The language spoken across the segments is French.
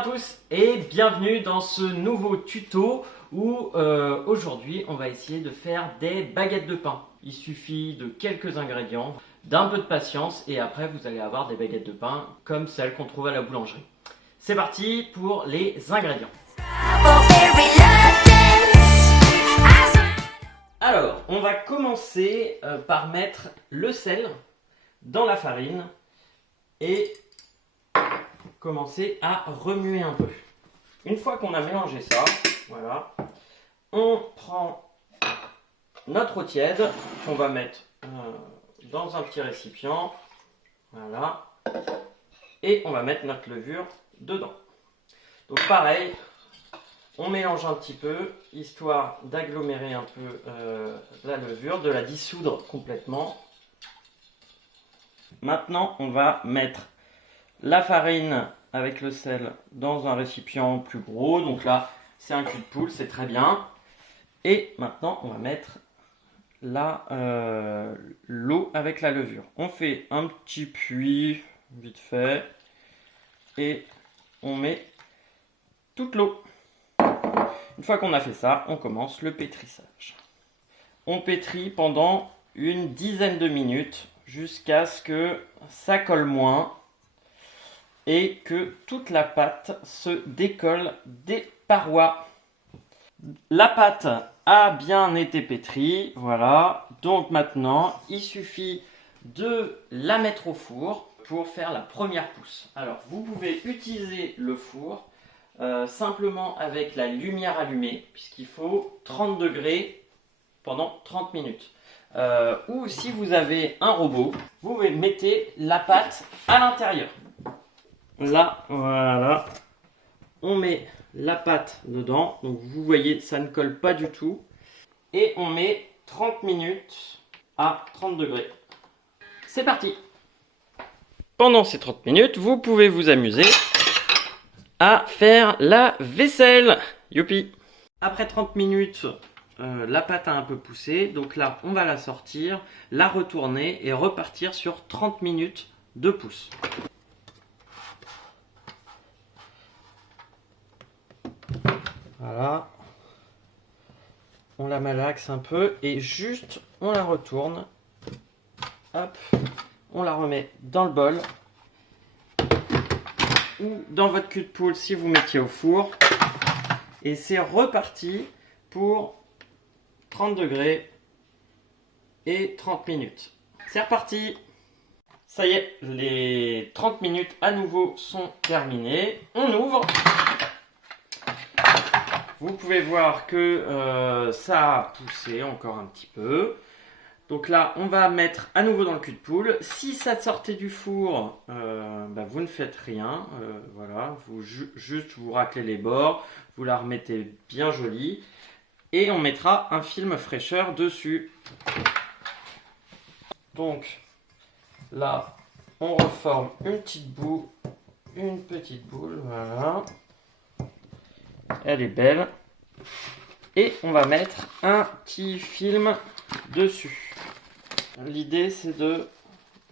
à tous et bienvenue dans ce nouveau tuto où aujourd'hui on va essayer de faire des baguettes de pain. Il suffit de quelques ingrédients, d'un peu de patience et après vous allez avoir des baguettes de pain comme celles qu'on trouve à la boulangerie. C'est parti pour les ingrédients. Alors, on va commencer par mettre le sel dans la farine et commencer à remuer un peu. Une fois qu'on a mélangé ça, voilà, on prend notre eau tiède qu'on va mettre dans un petit récipient, voilà, et on va mettre notre levure dedans. Donc pareil, on mélange un petit peu, histoire d'agglomérer un peu la levure, de la dissoudre complètement. Maintenant, on va mettre la farine avec le sel dans un récipient plus gros. Donc là, c'est un cul de poule, c'est très bien. Et maintenant, on va mettre l'eau avec la levure. On fait un petit puits, vite fait, et on met toute l'eau. Une fois qu'on a fait ça, on commence le pétrissage. On pétrit pendant une dizaine de minutes jusqu'à ce que ça colle moins et que toute la pâte se décolle des parois. La pâte a bien été pétrie, voilà. Donc maintenant, il suffit de la mettre au four pour faire la première pousse. Alors, vous pouvez utiliser le four simplement avec la lumière allumée, puisqu'il faut 30 degrés pendant 30 minutes. Ou si vous avez un robot, vous mettez la pâte à l'intérieur. Là, voilà, on met la pâte dedans, donc vous voyez, ça ne colle pas du tout. Et on met 30 minutes à 30 degrés. C'est parti! Pendant ces 30 minutes, vous pouvez vous amuser à faire la vaisselle. Youpi! Après 30 minutes, la pâte a un peu poussé, donc là, on va la sortir, la retourner et repartir sur 30 minutes de pousse. Voilà, on la malaxe un peu et juste on la retourne, hop, on la remet dans le bol ou dans votre cul de poule si vous mettiez au four et c'est reparti pour 30 degrés et 30 minutes. C'est reparti! Ça y est, les 30 minutes à nouveau sont terminées. On ouvre. Vous pouvez voir que ça a poussé encore un petit peu. Donc là, on va mettre à nouveau dans le cul de poule. Si ça sortait du four, vous ne faites rien. Voilà, juste vous raclez les bords, vous la remettez bien jolie. Et on mettra un film fraîcheur dessus. Donc là, on reforme une petite boule, voilà. Elle est belle. Et on va mettre un petit film dessus. L'idée, c'est de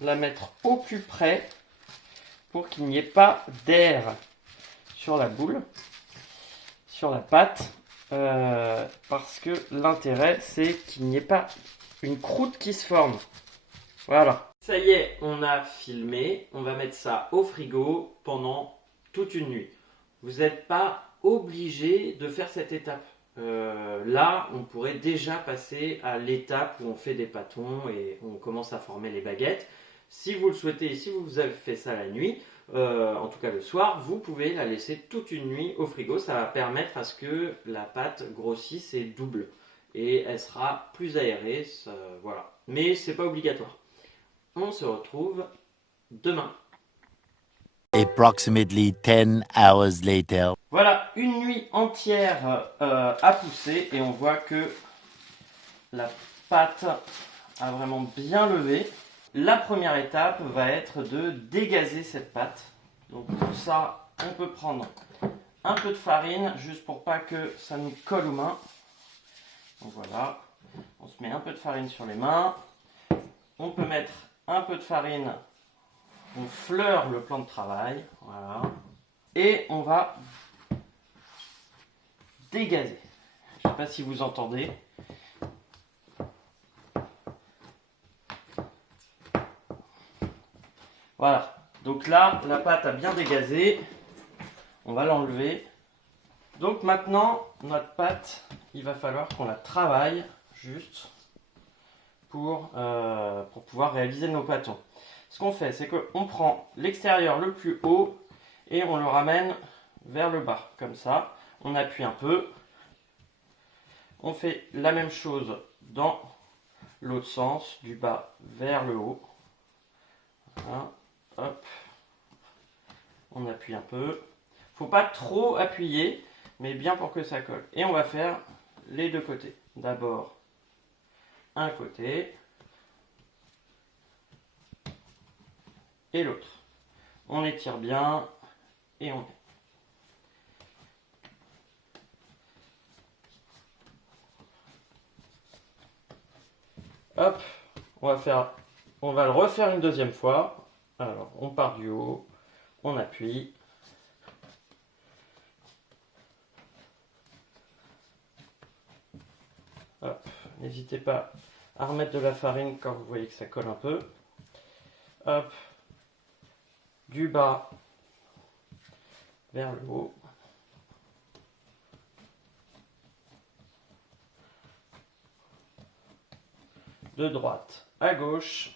la mettre au plus près pour qu'il n'y ait pas d'air sur la boule, sur la pâte. Parce que l'intérêt, c'est qu'il n'y ait pas une croûte qui se forme. Voilà. Ça y est, on a filmé. On va mettre ça au frigo pendant toute une nuit. Vous n'êtes pas obligé de faire cette étape. Là, on pourrait déjà passer à l'étape où on fait des pâtons et on commence à former les baguettes. Si vous le souhaitez, si vous avez fait ça la nuit, en tout cas le soir, vous pouvez la laisser toute une nuit au frigo. Ça va permettre à ce que la pâte grossisse et double. Et elle sera plus aérée, voilà. Mais c'est pas obligatoire. On se retrouve demain. Approximately 10 hours later. Voilà, une nuit entière à pousser et on voit que la pâte a vraiment bien levé. La première étape va être de dégazer cette pâte. Donc pour ça, on peut prendre un peu de farine juste pour pas que ça nous colle aux mains. Donc voilà, on se met un peu de farine sur les mains. On peut mettre un peu de farine, on fleure le plan de travail, voilà. et on va dégazer. Je ne sais pas si vous entendez. Voilà, donc là, la pâte a bien dégazé. On va l'enlever. Donc maintenant, notre pâte, il va falloir qu'on la travaille juste pour pouvoir réaliser nos pâtons. Ce qu'on fait, c'est qu'on prend l'extérieur le plus haut et on le ramène vers le bas, comme ça. On appuie un peu. On fait la même chose dans l'autre sens, du bas vers le haut. Voilà. Hop. On appuie un peu. Faut pas trop appuyer, mais bien pour que ça colle. Et on va faire les deux côtés. D'abord, un côté et l'autre. On étire bien et on met. Hop, on va le refaire une deuxième fois. Alors, on part du haut, on appuie. Hop, n'hésitez pas à remettre de la farine quand vous voyez que ça colle un peu. Hop, du bas vers le haut. De droite à gauche.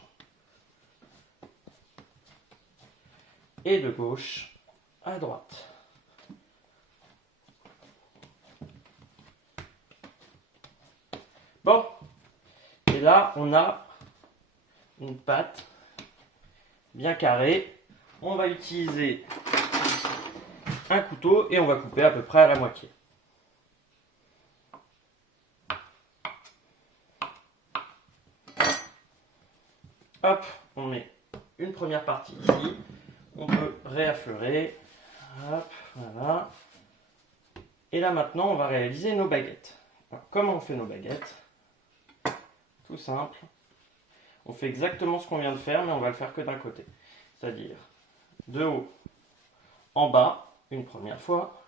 Et de gauche à droite. Bon, et là on a une pâte bien carrée. On va utiliser un couteau et on va couper à peu près à la moitié. Hop, on met une première partie ici. On peut réaffleurer. Hop, voilà. Et là maintenant, on va réaliser nos baguettes. Alors, comment on fait nos baguettes? Tout simple. On fait exactement ce qu'on vient de faire, mais on va le faire que d'un côté. C'est-à-dire de haut en bas, une première fois.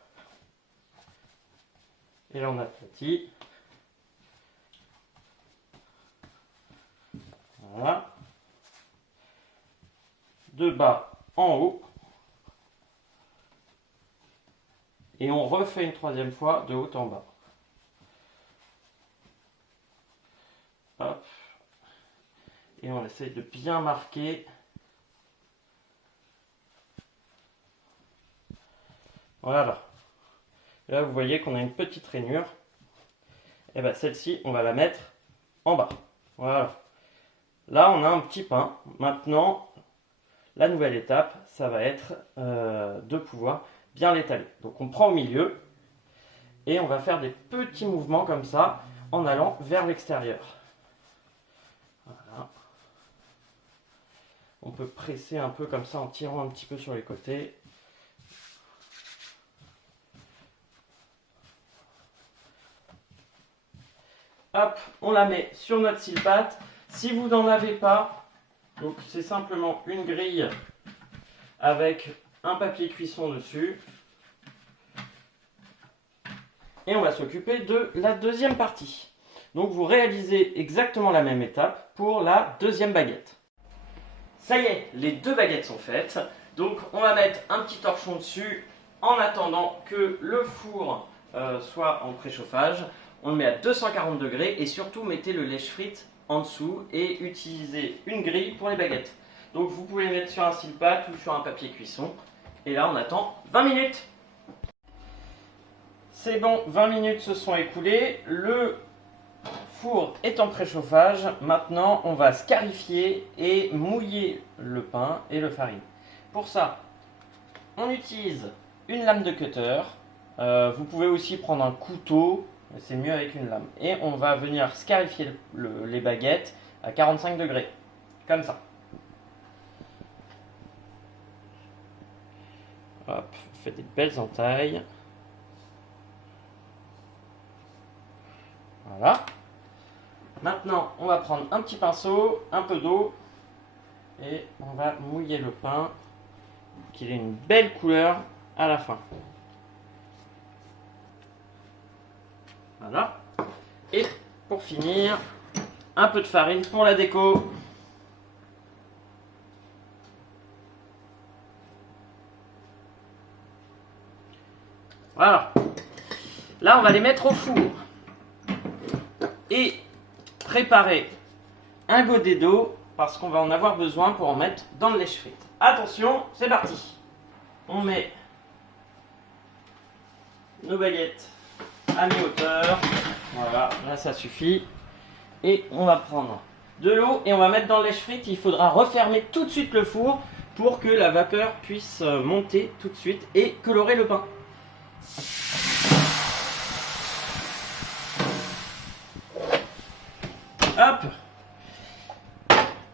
Et là, on aplatit. Voilà. De bas en haut. Et on refait une troisième fois de haut en bas. Hop. Et on essaie de bien marquer. Voilà. Là, vous voyez qu'on a une petite rainure. Et bien celle-ci, on va la mettre en bas. Voilà. Là, on a un petit pain. Maintenant, la nouvelle étape, ça va être de pouvoir bien l'étaler. Donc on prend au milieu et on va faire des petits mouvements comme ça en allant vers l'extérieur. Voilà. On peut presser un peu comme ça en tirant un petit peu sur les côtés. Hop, on la met sur notre sile-pâte. Si vous n'en avez pas, donc c'est simplement une grille avec un papier cuisson dessus. Et on va s'occuper de la deuxième partie. Donc vous réalisez exactement la même étape pour la deuxième baguette. Ça y est, les deux baguettes sont faites. Donc on va mettre un petit torchon dessus en attendant que le four soit en préchauffage. On le met à 240 degrés et surtout mettez le lèche-frite en dessous et utilisez une grille pour les baguettes. Donc vous pouvez les mettre sur un cile-pâte ou sur un papier cuisson. Et là on attend 20 minutes. C'est bon, 20 minutes se sont écoulées. Le four est en préchauffage. Maintenant on va scarifier et mouiller le pain et le farine. Pour ça, on utilise une lame de cutter. Vous pouvez aussi prendre un couteau. C'est mieux avec une lame. Et on va venir scarifier les baguettes à 45 degrés. Comme ça. Hop, on fait des belles entailles. Voilà. Maintenant, on va prendre un petit pinceau, un peu d'eau. Et on va mouiller le pain. Qu'il ait une belle couleur à la fin. Voilà. Et pour finir, un peu de farine pour la déco. Voilà. Là, on va les mettre au four. Et préparer un godet d'eau parce qu'on va en avoir besoin pour en mettre dans le lèche-frites. Attention, c'est parti. On met nos baguettes à mi-hauteur. Voilà, là ça suffit. Et on va prendre de l'eau et on va mettre dans le lèche-frites. Il faudra refermer tout de suite le four pour que la vapeur puisse monter tout de suite et colorer le pain. Hop.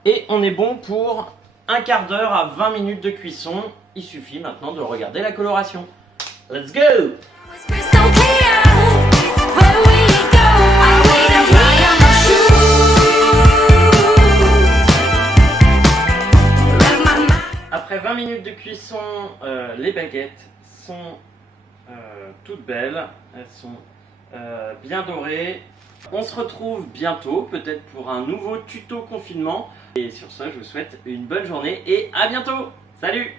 Et on est bon pour un quart d'heure à 20 minutes de cuisson. Il suffit maintenant de regarder la coloration. Let's go! Après 20 minutes de cuisson, les baguettes sont toutes belles. Elles sont bien dorées. On se retrouve bientôt, peut-être pour un nouveau tuto confinement. Et sur ce, je vous souhaite une bonne journée et à bientôt. Salut!